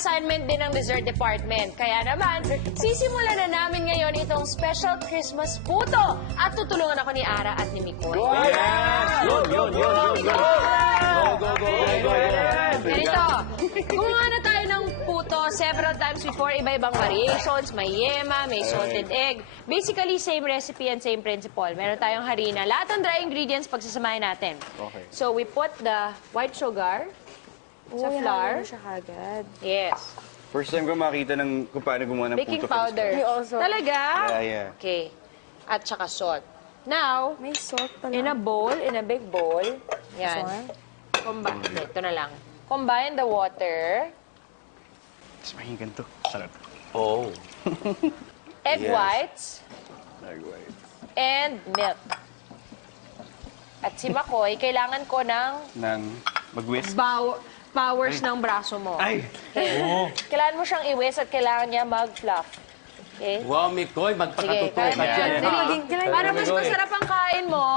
assignment din ng dessert department. Kaya naman, sisimulan na namin ngayon itong special Christmas puto. At tutulungan ako ni Ara at ni Mikoy. Ganito, gumawa na tayo ng puto several times before, iba-ibang variations. May yema, may salted egg. Basically, same recipe and same principle. Meron tayong harina. Lahat ng dry ingredients pagsasamahin natin. Okay. So, we put the white sugar sa flour. siya kagad. Yes. First time ko makita ng kung paano gumawa ng Baking puto. powder. Me also. Talaga? Yeah. Okay. At saka salt. Now, May salt pala. in a bowl, in a big bowl, yan. Ito na lang. Combine the water, Tapos mahingan to. Sarap. Oh. egg Yes. whites, and milk. At si Makoy, kailangan ko ng Nang mag-whisk. powers ng braso mo. Ay! Kailangan mo siyang i-whisk at kailangan niya mag-fluff. Okay? Wow, Mikoy, Sige, magpakatuto kaya ka mo dyan. yan. Dali. Para mas masarap ang kain mo,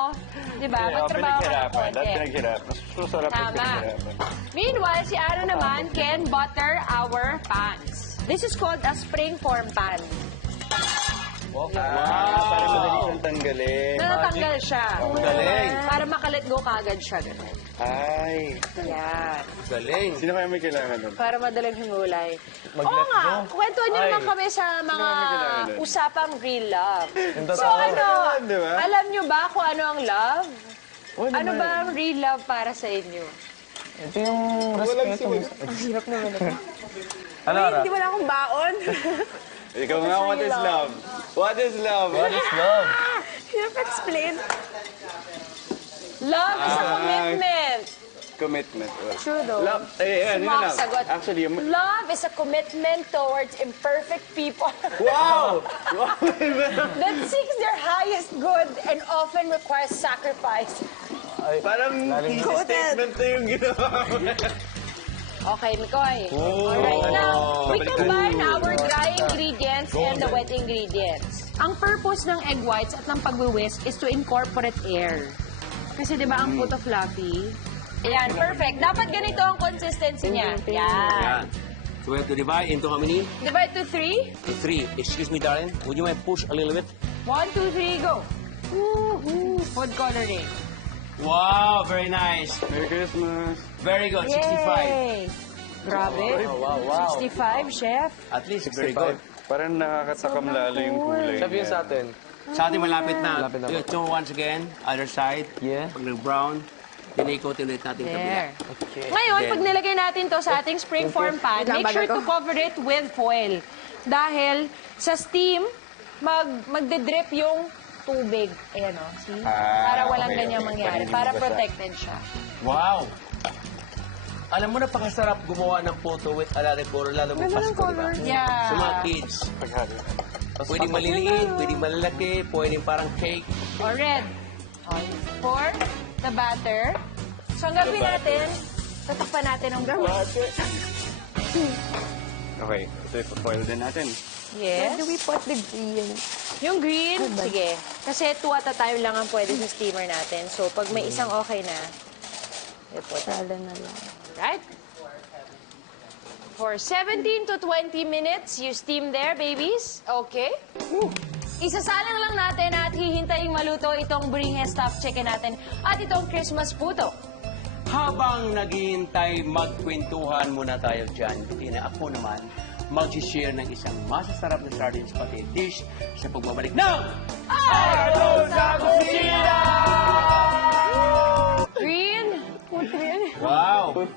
di ba? Magtrabaho ka ng Pinaghirapan. Dahil konti. pinaghirapan. Mas masarap yung Tama. pinaghirapan. Meanwhile, si Ara naman can butter our pans. This is called a spring form pan. Para madali siyang tanggalin. Natatanggal siya. Galing. Para makalet go kagad siya. Ganun. Ay! Yan. Galing. Sino kaya may kailangan nun? Para madaling himulay. Oo nga, kwentuhan niyo naman kami sa mga kailangan? usapang real love. So totoo. ano, Di ba? alam niyo ba kung ano ang love? Oo Ano naman. ba ang real love para sa inyo? Ito yung Walang respeto. simula. Ang hirap naman ito. Ano, Ara? Hindi wala akong baon. Ikaw nga, what is love? What is love? What is love? Hirap explain. Love is a Ah. commitment. Commitment. True though. Love, yun na lang. Sumasagot. Actually, yung... Love is a commitment towards imperfect people Wow! that seeks their highest good and often requires sacrifice. Parang statement na yung ginawa mo. Okay, Mikoy. Alright, now, we combine our dry ingredients and the wet ingredients. Ang purpose ng egg whites at ng pag-whisk is to incorporate air. Kasi di ba ang puto fluffy? Ayan, perfect. Dapat ganito ang consistency niya. Yan. Yan. So we have to divide into how many? Divide to 3. To 3. Excuse me, darling. Would you mind push a little bit? 1, 2, 3, go. Woohoo! Food coloring. Wow, very nice. Merry Christmas. Very good. 65. Yay! Grabe. Wow. 65, chef. At least very good. Parang nakakatakam lalo yung kulay. Sabi yun niya. sa atin. Sa atin malapit na. Malapit na. Ito once again, other side. Yeah. Pag nag-brown, dinikotin ulit natin kabila. There. Okay. Ngayon, pag nilagay natin to sa ating springform pan, make sure to cover it with foil. Dahil sa steam, magde-drip yung tubig. Ayan o, see? Para walang okay, ganyang okay. mangyari. Para Para hindi mabasa. protected siya. Wow! Alam mo, napakasarap gumawa ng photo with a lot of color, lalo mo Pasko, di ba? Yeah. Sa mga kids, Paghalo. pwedeng maliliit, pwedeng malalaki, pwedeng parang cake. Or red. For the batter. So, ang gagawin natin, tatakpan natin ang gamot. Okay, ito ipa-foil din natin. Yes. Do we put the green? Yung green, sige. Kasi 2 at a time lang ang pwede sa steamer natin. So, pag may isang okay na, ipot. Sala na lang. Right? For 17 to 20 minutes, you steam there, babies. Okay. Isasalang lang natin at hihintayin maluto itong brinhe stuffed chicken natin at itong Christmas puto. Habang naghihintay, magkwentuhan muna tayo dyan. Tina, ako naman, mag-share ng isang masasarap na sardines pati dish sa pagbabalik ng Arlo sa Kusina! Green. Wow!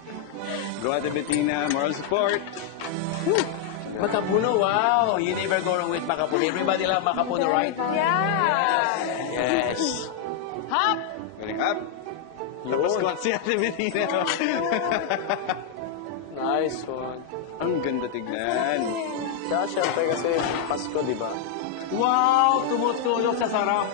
Guada Bettina, moral support. Makapuno, wow! You never go wrong with makapuno. Everybody love makapuno, right? Yeah. Yes. Hop. Galing up. Tapos squat si Ate Bettina. Nice one. Ang ganda tignan. Kaya syempre kasi Pasko, di ba? Wow! Tumutulog sa sarap.